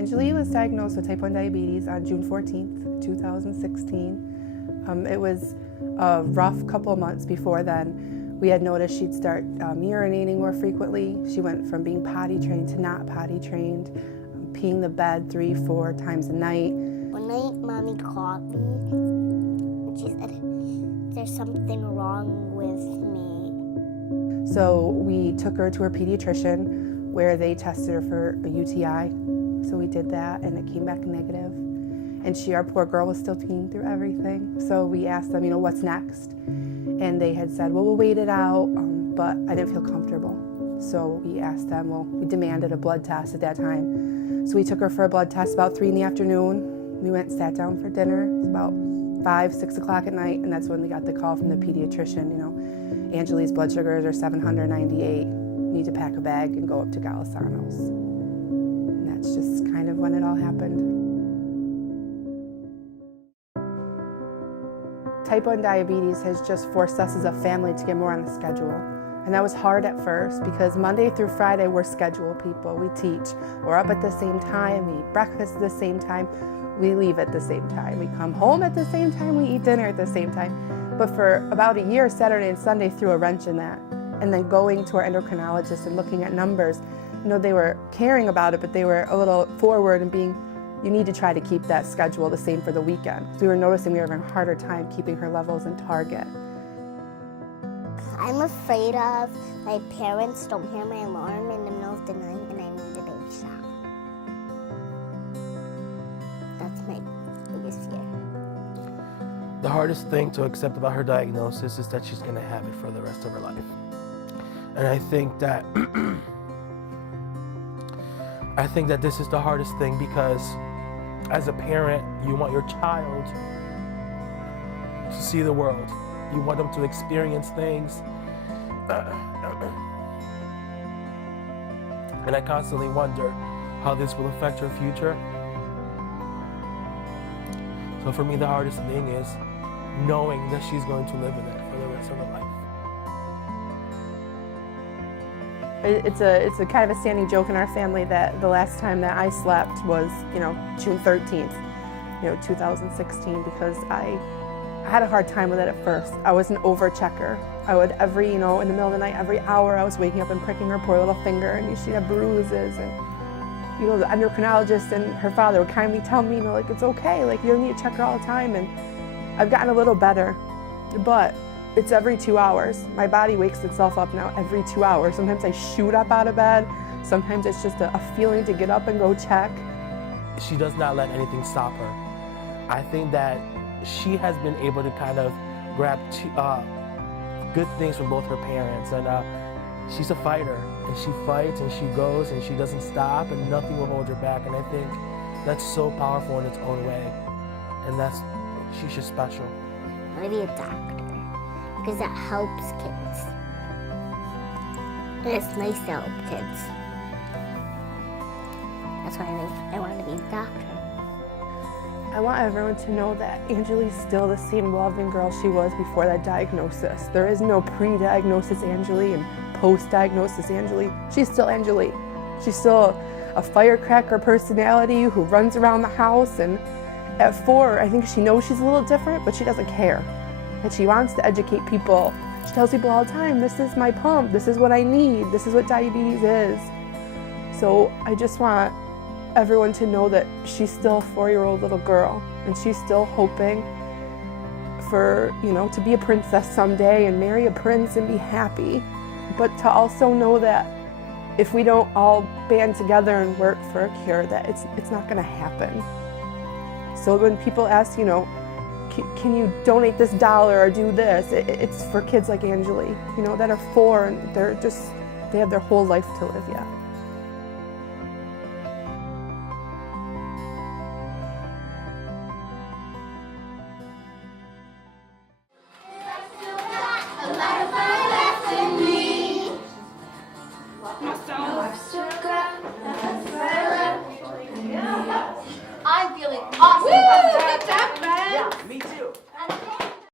Anjali was diagnosed with type 1 diabetes on June 14th, 2016. It was a rough couple of months before then. We had noticed she'd start urinating more frequently. She went from being potty trained to not potty trained, peeing the bed 3-4 times a night. One night, Mommy called me and she said, "There's something wrong with me." So we took her to her pediatrician where they tested her for a UTI. So we did that and it came back negative. And our poor girl was still peeing through everything. So we asked them, what's next? And they had said, well, we'll wait it out, but I didn't feel comfortable. So we asked them, we demanded a blood test at that time. So we took her for a blood test about 3 in the afternoon. We went and sat down for dinner. It was about 5-6 o'clock at night, and that's when we got the call from the pediatrician, Anjali's blood sugars are 798. Need to pack a bag and go up to Galisanos. And that's just kind of when it all happened. Type 1 diabetes has just forced us as a family to get more on the schedule. And that was hard at first because Monday through Friday we're schedule people. We teach. We're up at the same time. We eat breakfast at the same time. We leave at the same time. We come home at the same time. We eat dinner at the same time. But for about a year, Saturday and Sunday threw a wrench in that. And then going to our endocrinologist and looking at numbers, they were caring about it, but they were a little forward and being, you need to try to keep that schedule the same for the weekend. So we were noticing we were having a harder time keeping her levels in target. I'm afraid of my parents don't hear my alarm in the middle of the night and I need a big shower. That's my biggest fear. The hardest thing to accept about her diagnosis is that she's going to have it for the rest of her life. And I think that this is the hardest thing because as a parent, you want your child to see the world. You want them to experience things. And I constantly wonder how this will affect her future. So for me, the hardest thing is knowing that she's going to live with it for the rest of her life. It's a kind of a standing joke in our family that the last time that I slept was, June 13th, 2016, because I had a hard time with it at first. I was an over-checker. I would in the middle of the night, every hour, I was waking up and pricking her poor little finger, and she'd have bruises, and the endocrinologist and her father would kindly tell me, it's okay, you don't need to check her all the time, and I've gotten a little better, but it's every 2 hours. My body wakes itself up now every 2 hours. Sometimes I shoot up out of bed. Sometimes it's just a feeling to get up and go check. She does not let anything stop her. I think that she has been able to kind of grab good things from both her parents. And she's a fighter. And she fights and she goes and she doesn't stop and nothing will hold her back. And I think that's so powerful in its own way. And she's just special. I want to be a doctor. Because that helps kids. And it's nice to help kids. That's why I want to be a doctor. I want everyone to know that Anjali's still the same loving girl she was before that diagnosis. There is no pre-diagnosis Anjali and post-diagnosis Anjali. She's still Anjali. She's still a firecracker personality who runs around the house, and at 4, I think she knows she's a little different, but she doesn't care. And she wants to educate people. She tells people all the time, this is my pump, this is what I need, this is what diabetes is. So I just want everyone to know that she's still a 4-year-old little girl, and she's still hoping for, to be a princess someday and marry a prince and be happy. But to also know that if we don't all band together and work for a cure, that it's not gonna happen. So when people ask, can you donate this $1 or do this? It's for kids like Anjali, that are 4 and they have their whole life to live yet.